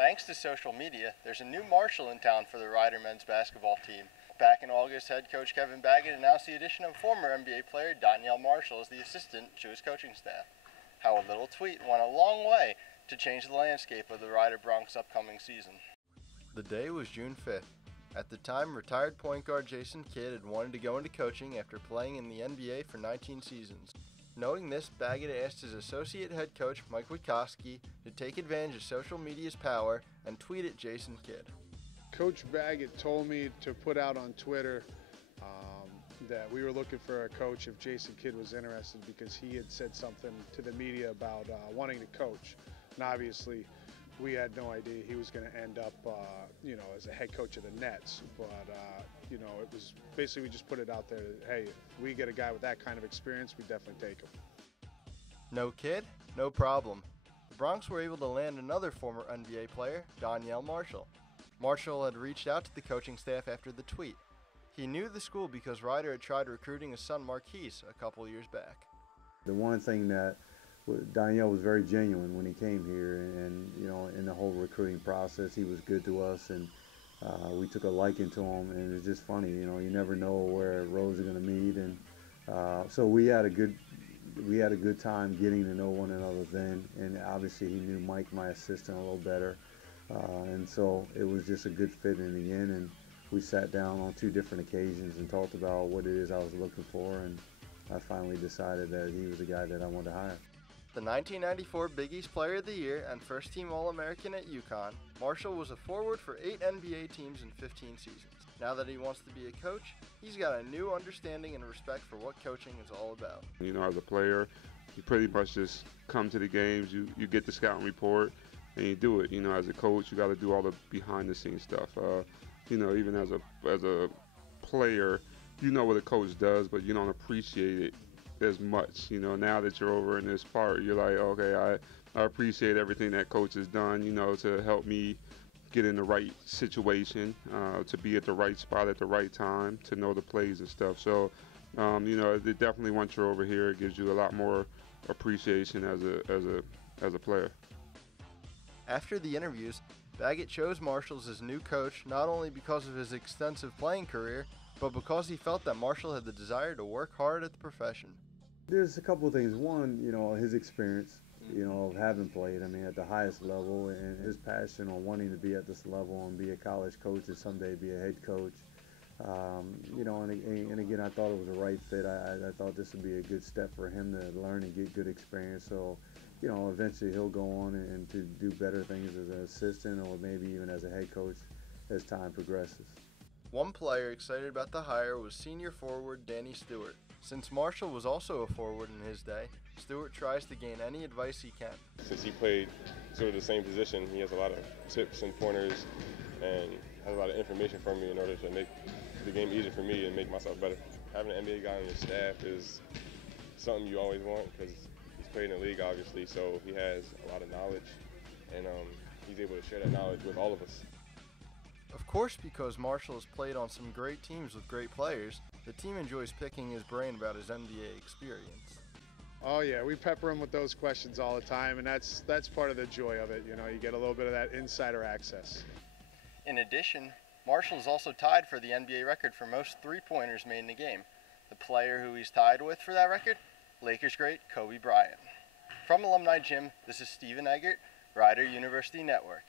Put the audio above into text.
Thanks to social media, there's a new Marshall in town for the Rider men's basketball team. Back in August, head coach Kevin Baggett announced the addition of former NBA player Donyell Marshall as the assistant to his coaching staff. How a little tweet went a long way to change the landscape of the Rider Bronx upcoming season. The day was June 5th. At the time, retired point guard Jason Kidd had wanted to go into coaching after playing in the NBA for 19 seasons. Knowing this, Baggett asked his associate head coach, Mike Witcoskie, to take advantage of social media's power and tweet at Jason Kidd. Coach Baggett told me to put out on Twitter that we were looking for a coach if Jason Kidd was interested, because he had said something to the media about wanting to coach. And obviously, we had no idea he was going to end up, as a head coach of the Nets. But, it was basically, we just put it out there that, hey, if we get a guy with that kind of experience, we definitely take him. No Kidd? No problem. The Bronx were able to land another former NBA player, Donyell Marshall. Marshall had reached out to the coaching staff after the tweet. He knew the school because Rider had tried recruiting his son Marquise a couple years back. The one thing that Donyell was very genuine when he came here, and in the whole recruiting process, he was good to us, and we took a liking to him. And it's just funny, you never know where roads are going to meet, and so we had a good time getting to know one another then. And obviously, he knew Mike, my assistant, a little better, and so it was just a good fit in the end. And we sat down on 2 different occasions and talked about what it is I was looking for, and I finally decided that he was the guy that I wanted to hire. The 1994 Big East Player of the Year and first-team All-American at UConn, Marshall was a forward for 8 NBA teams in 15 seasons. Now that he wants to be a coach, he's got a new understanding and respect for what coaching is all about. As a player, you pretty much just come to the games, you get the scouting report, and you do it. As a coach, you got to do all the behind-the-scenes stuff. Even as a player, you know what a coach does, but you don't appreciate it as much. Now that you're over in this part, you're like, okay, I appreciate everything that coach has done, to help me get in the right situation, to be at the right spot at the right time, to know the plays and stuff. So, it definitely, once you're over here, it gives you a lot more appreciation as a player. After the interviews, Baggett chose Marshall as his new coach not only because of his extensive playing career, but because he felt that Marshall had the desire to work hard at the profession. There's a couple of things. One, his experience, of having played, at the highest level, and his passion on wanting to be at this level and be a college coach and someday be a head coach. And again, I thought it was a right fit. I thought this would be a good step for him to learn and get good experience. So, eventually he'll go on and to do better things as an assistant or maybe even as a head coach as time progresses. One player excited about the hire was senior forward Danny Stewart. Since Marshall was also a forward in his day, Stewart tries to gain any advice he can. Since he played sort of the same position, he has a lot of tips and pointers and has a lot of information for me in order to make the game easier for me and make myself better. Having an NBA guy on your staff is something you always want because he's played in the league, obviously, so he has a lot of knowledge, and he's able to share that knowledge with all of us. Of course, because Marshall has played on some great teams with great players, the team enjoys picking his brain about his NBA experience. Oh yeah, we pepper him with those questions all the time, and that's part of the joy of it. You get a little bit of that insider access. In addition, Marshall is also tied for the NBA record for most three-pointers made in a game. The player who he's tied with for that record? Lakers great Kobe Bryant. From Alumni Gym, this is Stephen Eggert, Rider University Network.